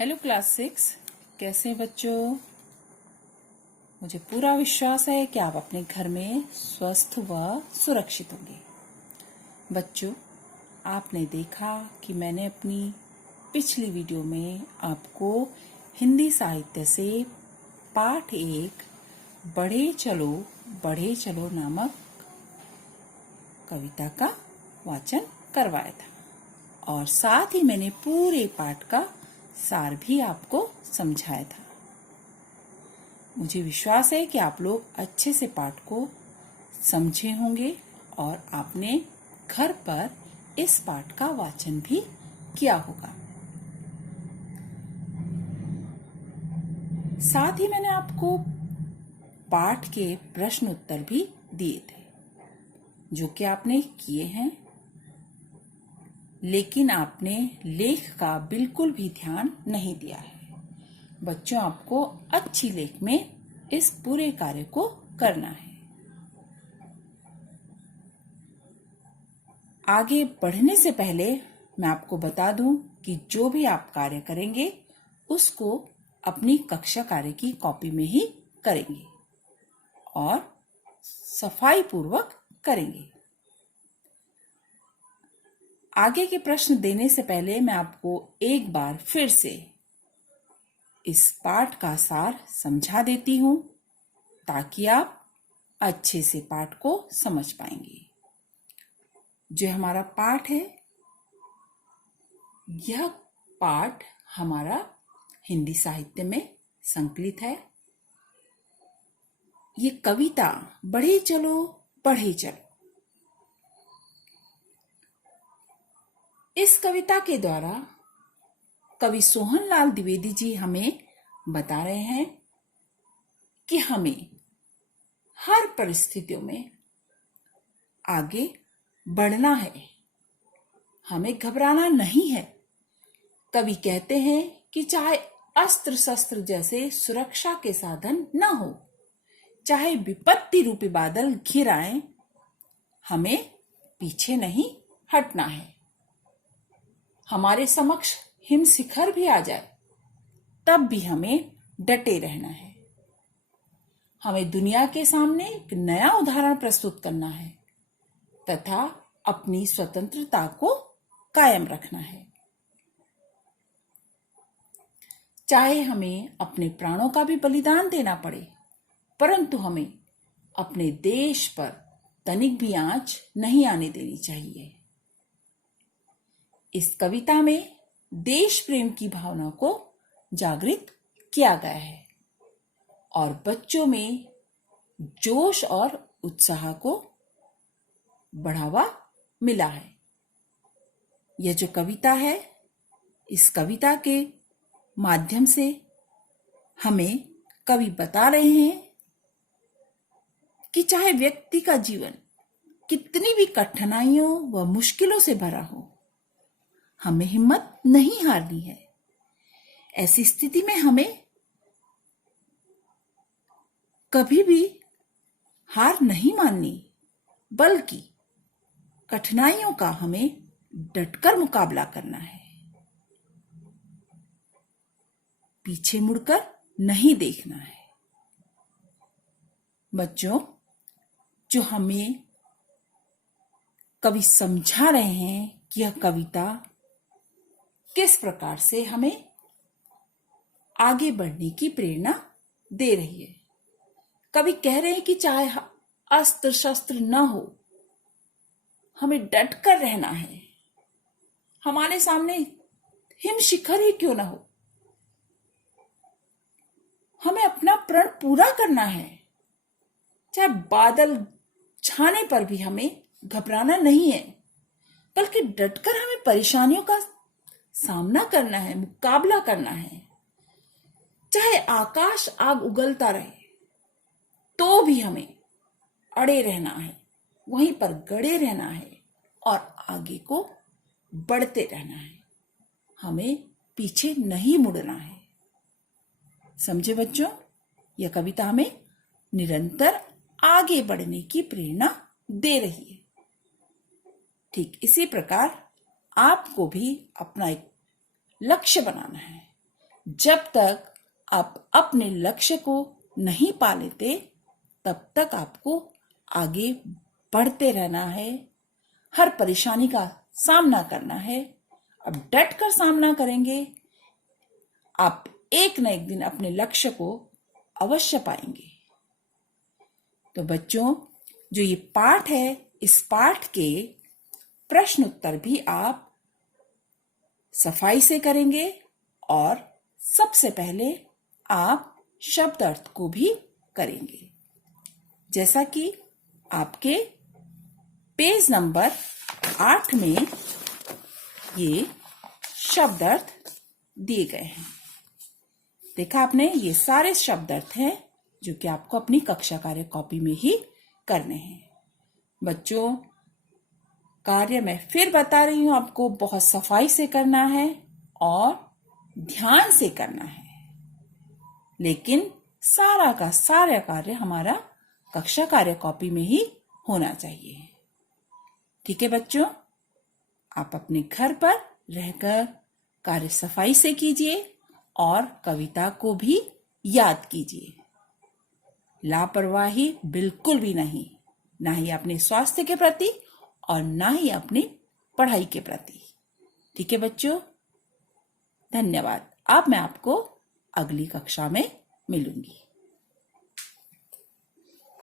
Hello class 6। कैसे हैं बच्चों? मुझे पूरा विश्वास है कि आप अपने घर में स्वस्थ व सुरक्षित होंगे। बच्चों, आपने देखा कि मैंने अपनी पिछली वीडियो में आपको हिंदी साहित्य से पाठ 1 बढ़े चलो नामक कविता का वाचन करवाया था और साथ ही मैंने पूरे पाठ का सार भी आपको समझाया था। मुझे विश्वास है कि आप लोग अच्छे से पाठ को समझे होंगे और आपने घर पर इस पाठ का वाचन भी किया होगा। साथ ही मैंने आपको पाठ के प्रश्न उत्तर भी दिए थे जो कि आपने किए हैं, लेकिन आपने लेख का बिल्कुल भी ध्यान नहीं दिया है। बच्चों, आपको अच्छी लेख में इस पूरे कार्य को करना है। आगे बढ़ने से पहले मैं आपको बता दूं कि जो भी आप कार्य करेंगे उसको अपनी कक्षा कार्य की कॉपी में ही करेंगे और सफाई पूर्वक करेंगे। आगे के प्रश्न देने से पहले मैं आपको एक बार फिर से इस पाठ का सार समझा देती हूं ताकि आप अच्छे से पाठ को समझ पाएंगे। जो हमारा पाठ है, यह पाठ हमारा हिंदी साहित्य में संकलित है। ये कविता बढ़े चलो बढ़े चलो। इस कविता के द्वारा कवि सोहनलाल द्विवेदी जी हमें बता रहे हैं कि हमें हर परिस्थितियों में आगे बढ़ना है, हमें घबराना नहीं है। कवि कहते हैं कि चाहे अस्त्र शस्त्र जैसे सुरक्षा के साधन न हो, चाहे विपत्ति रूपी बादल घिर आए, हमें पीछे नहीं हटना है। हमारे समक्ष हिम शिखर भी आ जाए तब भी हमें डटे रहना है। हमें दुनिया के सामने एक नया उदाहरण प्रस्तुत करना है तथा अपनी स्वतंत्रता को कायम रखना है। चाहे हमें अपने प्राणों का भी बलिदान देना पड़े, परंतु हमें अपने देश पर तनिक भी आंच नहीं आने देनी चाहिए। इस कविता में देश प्रेम की भावना को जागृत किया गया है और बच्चों में जोश और उत्साह को बढ़ावा मिला है। यह जो कविता है, इस कविता के माध्यम से हमें कवि बता रहे हैं कि चाहे व्यक्ति का जीवन कितनी भी कठिनाइयों व मुश्किलों से भरा हो, हमें हिम्मत नहीं हारनी है। ऐसी स्थिति में हमें कभी भी हार नहीं माननी, बल्कि कठिनाइयों का हमें डटकर मुकाबला करना है। पीछे मुड़कर नहीं देखना है। बच्चों, जो हमें कवि समझा रहे हैं कि यह कविता किस प्रकार से हमें आगे बढ़ने की प्रेरणा दे रही है। कवि कह रहे हैं कि चाहे अस्त्र शस्त्र न हो, हमें डटकर रहना है। हमारे सामने हिम शिखर ही क्यों न हो, हमें अपना प्रण पूरा करना है। चाहे बादल छाने पर भी हमें घबराना नहीं है, बल्कि डटकर हमें परेशानियों का सामना करना है, मुकाबला करना है। चाहे आकाश आग उगलता रहे तो भी हमें अड़े रहना है, वहीं पर गड़े रहना है और आगे को बढ़ते रहना है। हमें पीछे नहीं मुड़ना है। समझे बच्चों? यह कविता हमें निरंतर आगे बढ़ने की प्रेरणा दे रही है। ठीक इसी प्रकार आपको भी अपना एक लक्ष्य बनाना है। जब तक आप अपने लक्ष्य को नहीं पा लेते तब तक आपको आगे बढ़ते रहना है, हर परेशानी का सामना करना है। अब डट कर सामना करेंगे, आप एक न एक दिन अपने लक्ष्य को अवश्य पाएंगे। तो बच्चों, जो ये पाठ है, इस पाठ के प्रश्न उत्तर भी आप सफाई से करेंगे और सबसे पहले आप शब्द अर्थ को भी करेंगे। जैसा कि आपके पेज नंबर 8 में ये शब्द अर्थ दिए गए हैं। देखा आपने, ये सारे शब्द अर्थ हैं जो कि आपको अपनी कक्षा कार्य कॉपी में ही करने हैं। बच्चों, कार्य मैं फिर बता रही हूं, आपको बहुत सफाई से करना है और ध्यान से करना है, लेकिन सारा का सारा कार्य हमारा कक्षा कार्य कॉपी में ही होना चाहिए। ठीक है बच्चों, आप अपने घर पर रहकर कार्य सफाई से कीजिए और कविता को भी याद कीजिए। लापरवाही बिल्कुल भी नहीं, ना ही अपने स्वास्थ्य के प्रति और ना ही अपनी पढ़ाई के प्रति। ठीक है बच्चों, धन्यवाद। अब मैं आपको अगली कक्षा में मिलूंगी।